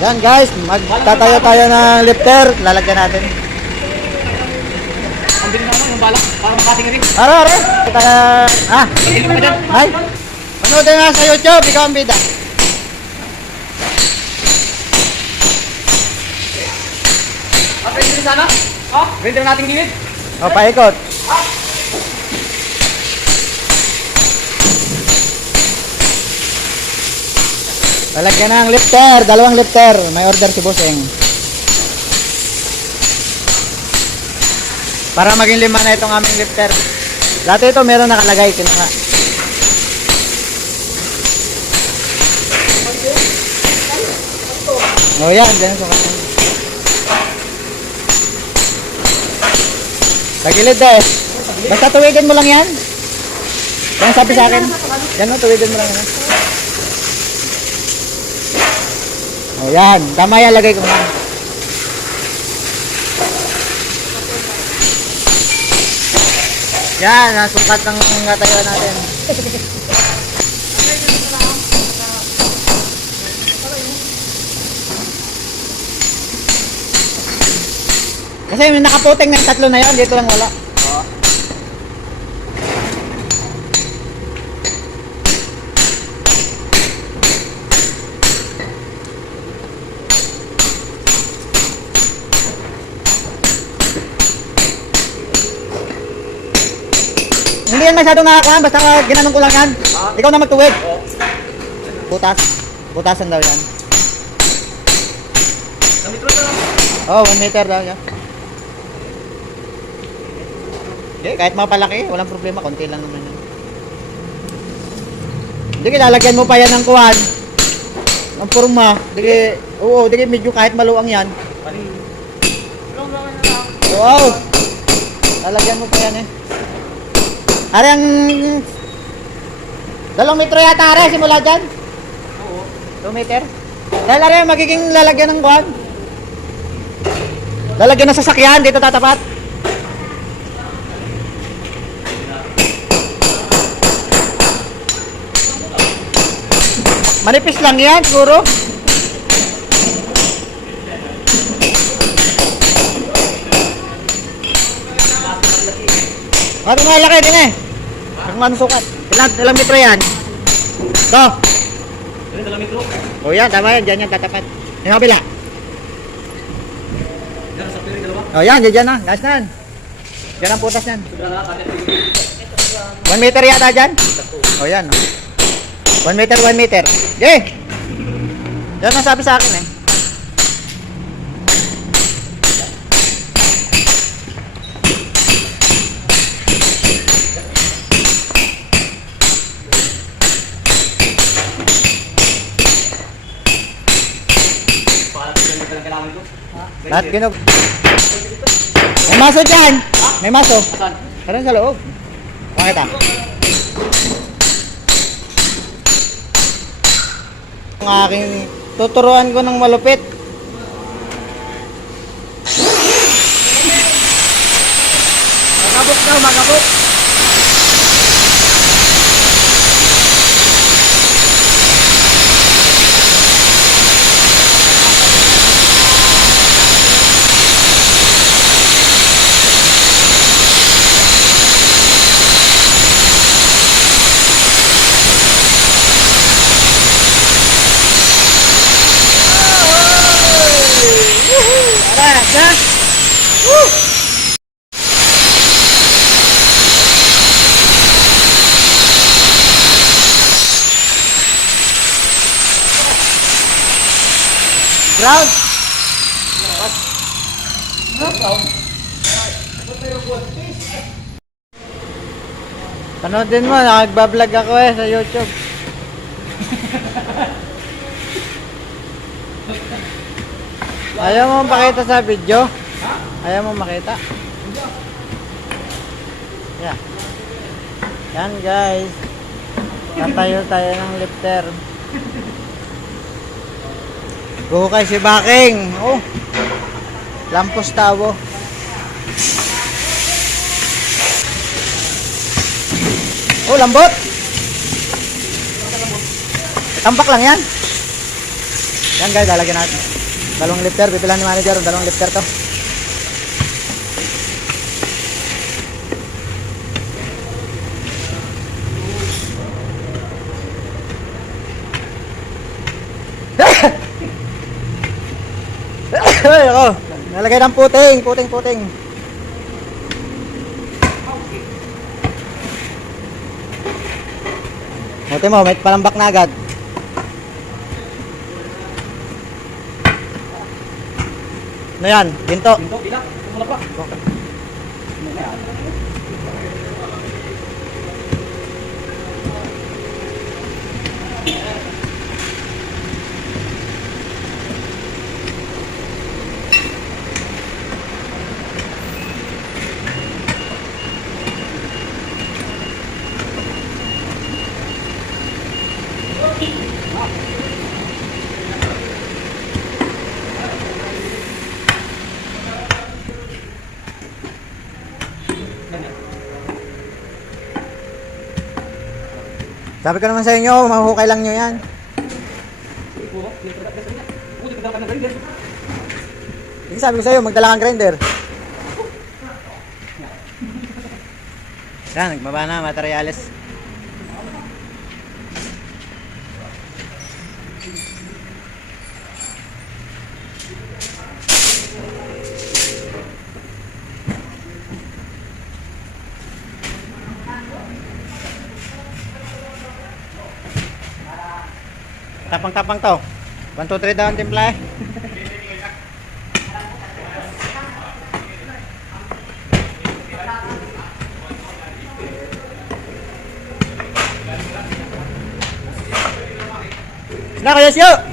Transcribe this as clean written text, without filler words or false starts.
Yan guys, magtatayo tayo ng lifter. Lalagyan natin. Ang bilis naman yung balak para makating rin. Are. Pagkilig ka dyan. Ay. Panood nga sa YouTube, ikaw ang bida. Pwede rin sana? Ha? Pwede rin nating gilid? O, paikot. Lalagyan ng lifter, dalawang lifter. May order si Bossing. Para maging 5 na itong aming lifter. Dati ito meron nakalagay, kinuha. O yan, dyan sa kanya. Tagilid eh. Basta tuwidin mo lang yan. Yan sabi sa akin. Yan o, tuwidin mo lang yan. O yan, tama yan, lagay ko na. Yan, nasukat ng katayuan natin. Kasi may nakaputing ng tatlo na yan, dito lang wala. Hindi yan masyadong nakakuhan, basta ginanong ko lang yan. Ikaw na magtuwid. Butas. Butasan daw yan. Oh, 1 meter daw yan. Hindi, kahit mapalaki, walang problema, konti lang naman yan. Hindi, lalagyan mo pa yan ng kuhan. Ang forma. Hindi, oo, hindi, medyo kahit maluwang yan. Wow! Lalagyan mo pa yan eh. Are ang 2 metro yata are simula dyan? Oo. 2 meter? Dahil are magiging lalagyan ng kuhan. Lalagyan ng sasakyan, dito tatapat. Manipis lang yan siguro. Ano nga laki din eh. Ang manusukat. Ilang metro yan? Ito. Ilang metro? O yan, tama yan. Diyan yan tatapat. Yung kabila. Yan, sa piring dalawa. O yan, diyan na. Gas na yan. Diyan ang putas yan. 1 meter yata dyan? O yan. 1 meter, 1 meter. Okay. Yan ang sabi sa akin eh. Lahat ginog. May maso dyan. May maso. Saan? Karan sa loob. Pakita. Ang aking tuturuan ko ng malupit. Magabok daw, magabok. Tara, woo! Ground. Panoodin mo, nagbablog ako eh sa YouTube. Ayaw mo makita sa video? Ayaw mo makita? Yeah. Yan guys. Tatayo tayo ng lifter. Buhukay si Baking. Oh. Lampos tabo. Oh, lambot. Tampak lang yan. Yan guys, lalagyan natin. Dalawang lifter, pipilan ni manager, dalawang lifter to. Ay, ako. Nalagay ng puting. Buti mo, may palambak na agad. Ano yan? Ginto. Pinto, bila. Tumulak pa. Sabi ko naman sa inyo, mahuhukay lang nyo yan. Hindi sabi ko sa iyo, magdala kang grinder. Yan, nagbaba na, materials. Tapang-tapang to. 1, 2, 3 down, timpla eh. Na, Kuya Syo!